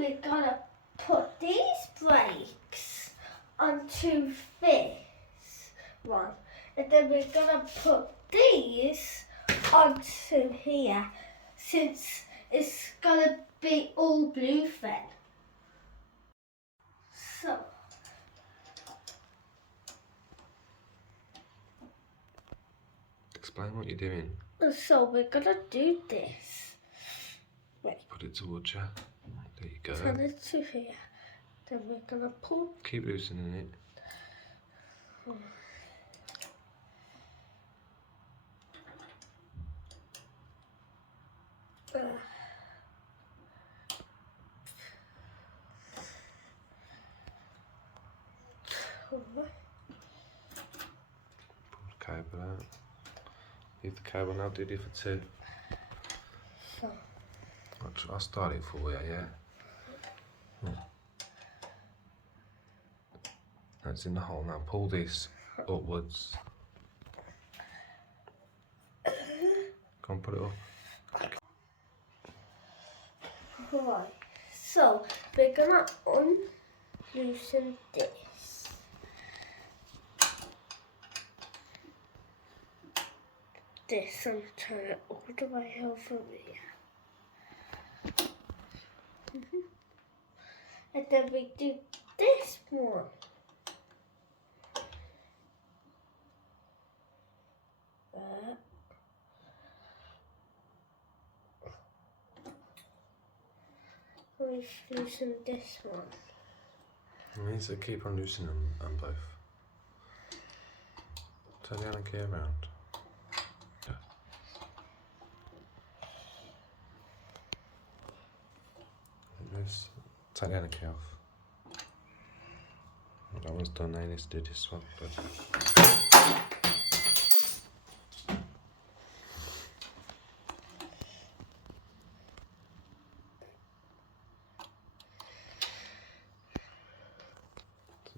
we're gonna put these brakes onto this one, and then we're gonna put these onto here, since it's gonna be all blue then. So explain what you're doing. So we're gonna do this. Wait. Put it towards you. There you go. Turn it to here. Then we're gonna pull. Keep loosening it. Pull the cable out. Leave the cable now, do it for 2. So. I'll start it for you, yeah? That's in the hole now. Pull this upwards. Come on, put it up. Right. So we're gonna unloosen this. This and turn it all the way over here. And then we do this one. We loosen this one. It means to keep on loosening them both. Turn the Allen key around. Yeah. Loose. Take the Allen key off. That one's done, now let's do this one.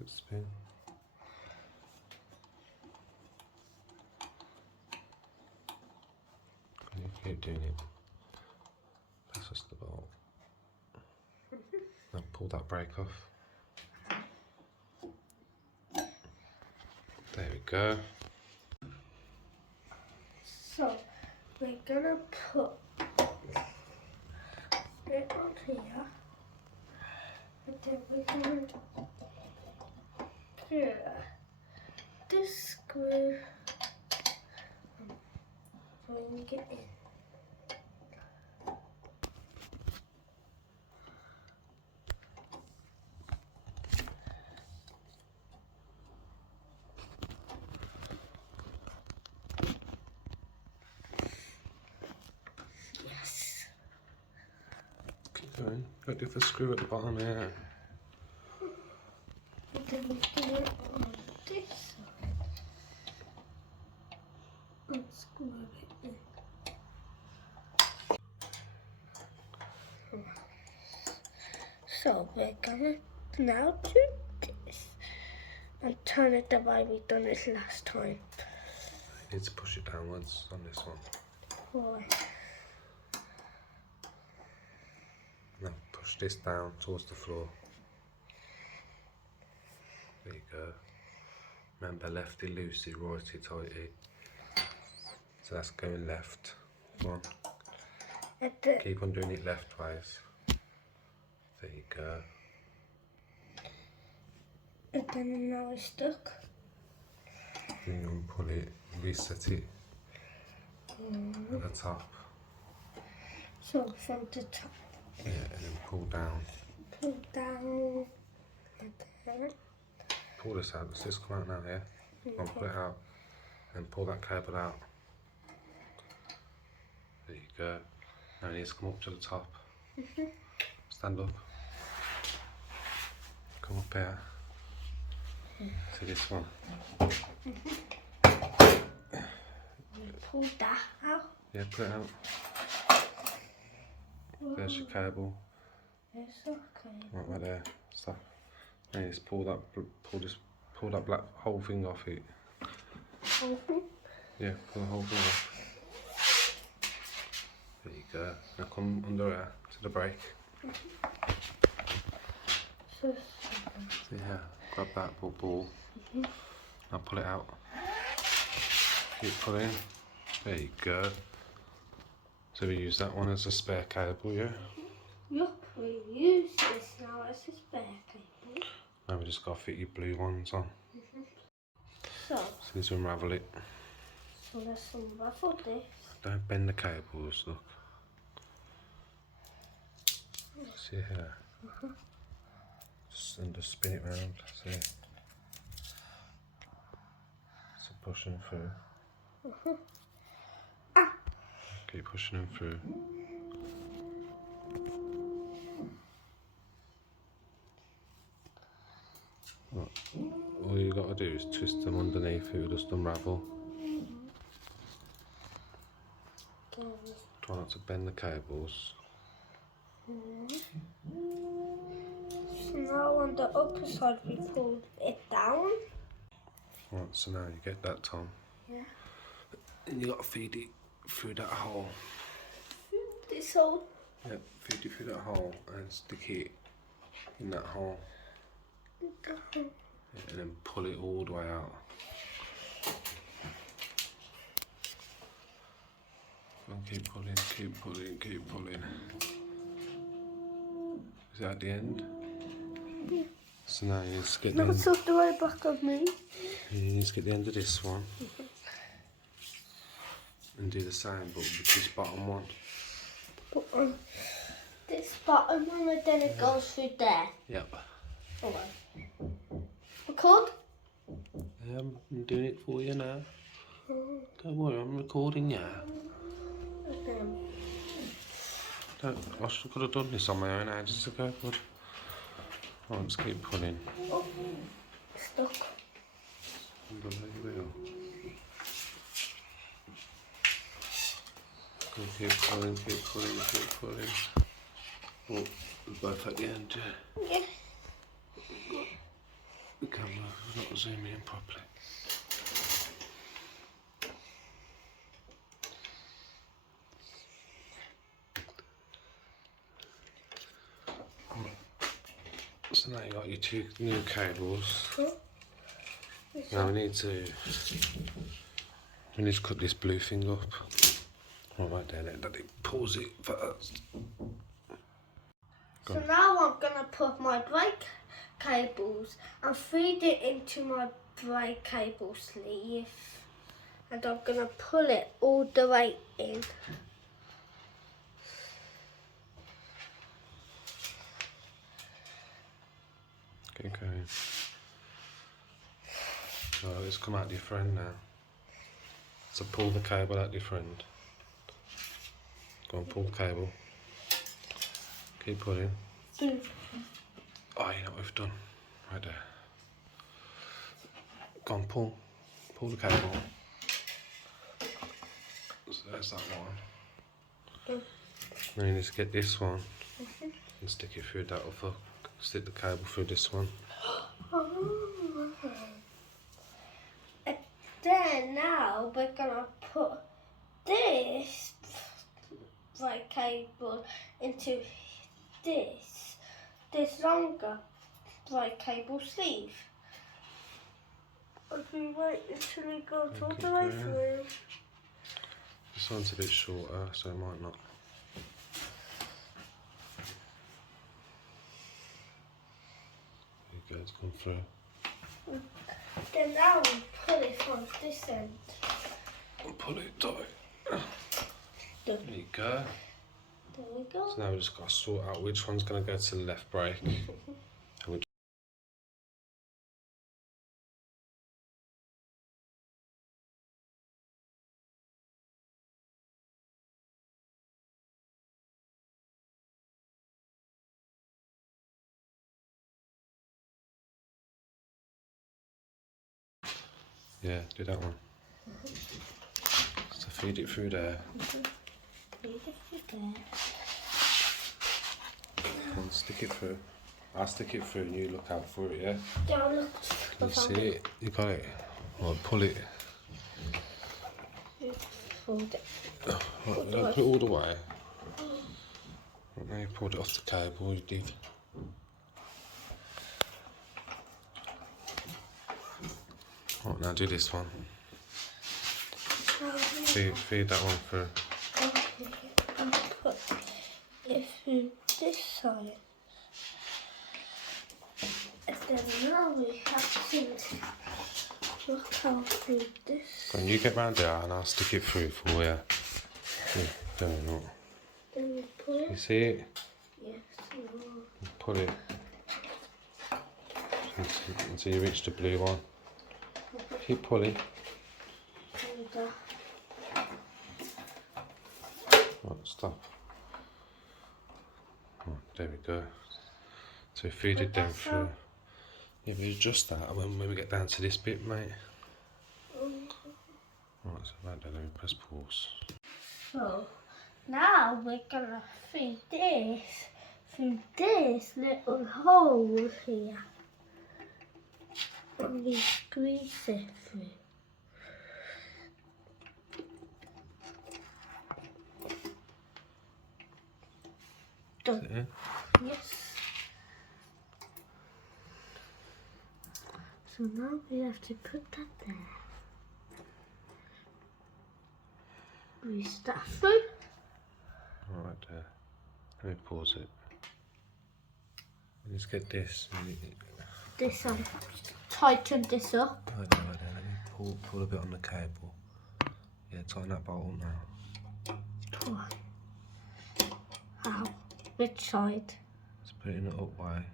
Spin. You keep doing it. Pass us the bolt. Now pull that brake off. There we go. So we're gonna put it on here, and then we're gonna do this screw and bring it in. Yes. Keep going. Got the screw at the bottom here. And then we do it on this side and screw it in. So we're gonna now do this and turn it the way we done it last time. You need to push it downwards on this one. Why? Now push this down towards the floor. There you go. Remember, lefty loosey, righty tighty. So that's going left. Come on. Keep on doing it left ways. There you go. And then now it's stuck. Then you pull it, reset it at the top. So from the top. Yeah, and then pull down. Pull down like that. Pull this out. Does this come out now? Yeah. Come on, pull it out, and pull that cable out. There you go. Now it needs to come up to the top. Stand up. Come up here. To this one. Pull that out. Yeah, pull it out. There's your cable. It's okay. Right there. Stop. Now you just pull that black whole thing off it. Open. Yeah, pull the whole thing off. There you go. Now come under here to the brake. So, See here, grab that ball. Now pull it out. Keep pulling. There you go. So we use that one as a spare cable, yeah? Yup, we use this now as a spare cable. Now we just got to fit your blue ones on. So Let's unravel it. So let's unravel this. Don't bend the cables, look. See here. Just spin it round, see. So pushing through. Keep pushing them through. Right. All you got to do is twist them underneath, it will just unravel. Try not to bend the cables. So now on the upper side we pull it down. Right, so now you get that, Tom. Yeah. And you got to feed it through that hole. This hole? Yep, feed it through that hole and stick it in that hole. Yeah, and then pull it all the way out. And keep pulling, keep pulling, keep pulling. Is that the end? Yeah. So now you just get the Not end. so the way back of me. You need to get the end of this one. And do the same, but with this bottom one. Put on this bottom one and then it goes through there. Yep. Hold on. Record? Yeah, I'm doing it for you now. Don't worry, I'm recording you. I should have done this on my own ages ago, but I'll just keep pulling. Oh, stuck. Unbelievable. Keep pulling, keep pulling, keep pulling. Oh, we're both at the end, yeah. Yeah. The camera's not zooming in properly. So now you got your two new cables. Now we need to cut this blue thing up. Right there, let Daddy pause it first. So now I'm gonna put my brake cables and feed it into my brake cable sleeve, and I'm gonna pull it all the way in. Okay, going. Oh, it's come out your friend now. So pull the cable out your friend. Go on, pull the cable. Keep pulling. Oh, you know what we've done? Right there. Go on, pull. Pull the cable. So there's that one. Now you need to get this one and stick it through that other. Stick the cable through this one. And then now we're gonna put this brake cable into this longer brake cable sleeve. If we wait until it goes all the way through. This one's a bit shorter, so it might not. There you go, it's gone through. Then now we pull it on this end. And pull it tight. Done. There you go. There we go. So now we just got to sort out which one's going to go to the left brake. And which yeah, do that one. So feed it through there. Feed it through there. And stick it through. I'll stick it through and you look out for it, yeah? Don't look. Can you see it? You got it? Right, pull it. Hold it. Right, don't put it all the way. Right, now you pulled it off the cable, you did. Right, now do this one. Feed that one through. Okay, and put it through this side. And then now we have to look how through this. When you get round there and I'll stick it through for you. Don't know. Then we pull You it. see it? Yes. Pull it until you reach the blue one. Keep pulling. Right, stop. Right, there we go. So feed it down through. If you adjust that when we get down to this bit, mate. Right, so right there, let me press pause. So now we're gonna feed this through this little hole here. And we squeeze it through. Done. Yeah. Yes. So now we have to put that there. Squeeze that through. Right there. Let me pause it. Let's get this. This tighten this up. Right there. Let me pull a bit on the cable. Yeah, tighten that bolt now. How? Which side? Let's put it in the up way.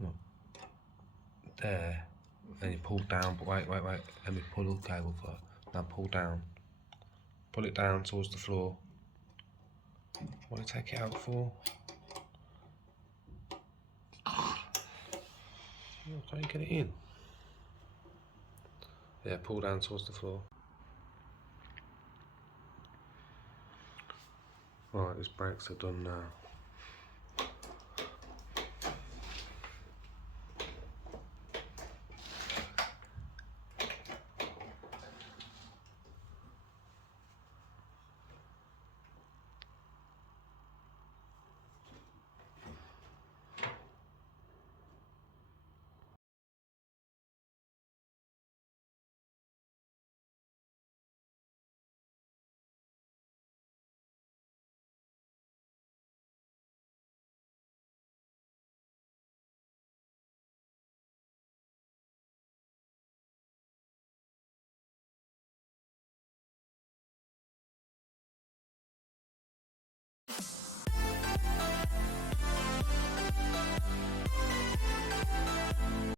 Look. There. Then you pull down, but wait. Let me pull the cable first. Now pull down. Pull it down towards the floor. What do you take it out for? Oh, can't you get it in? Yeah, pull down towards the floor. Right, these brakes are done now.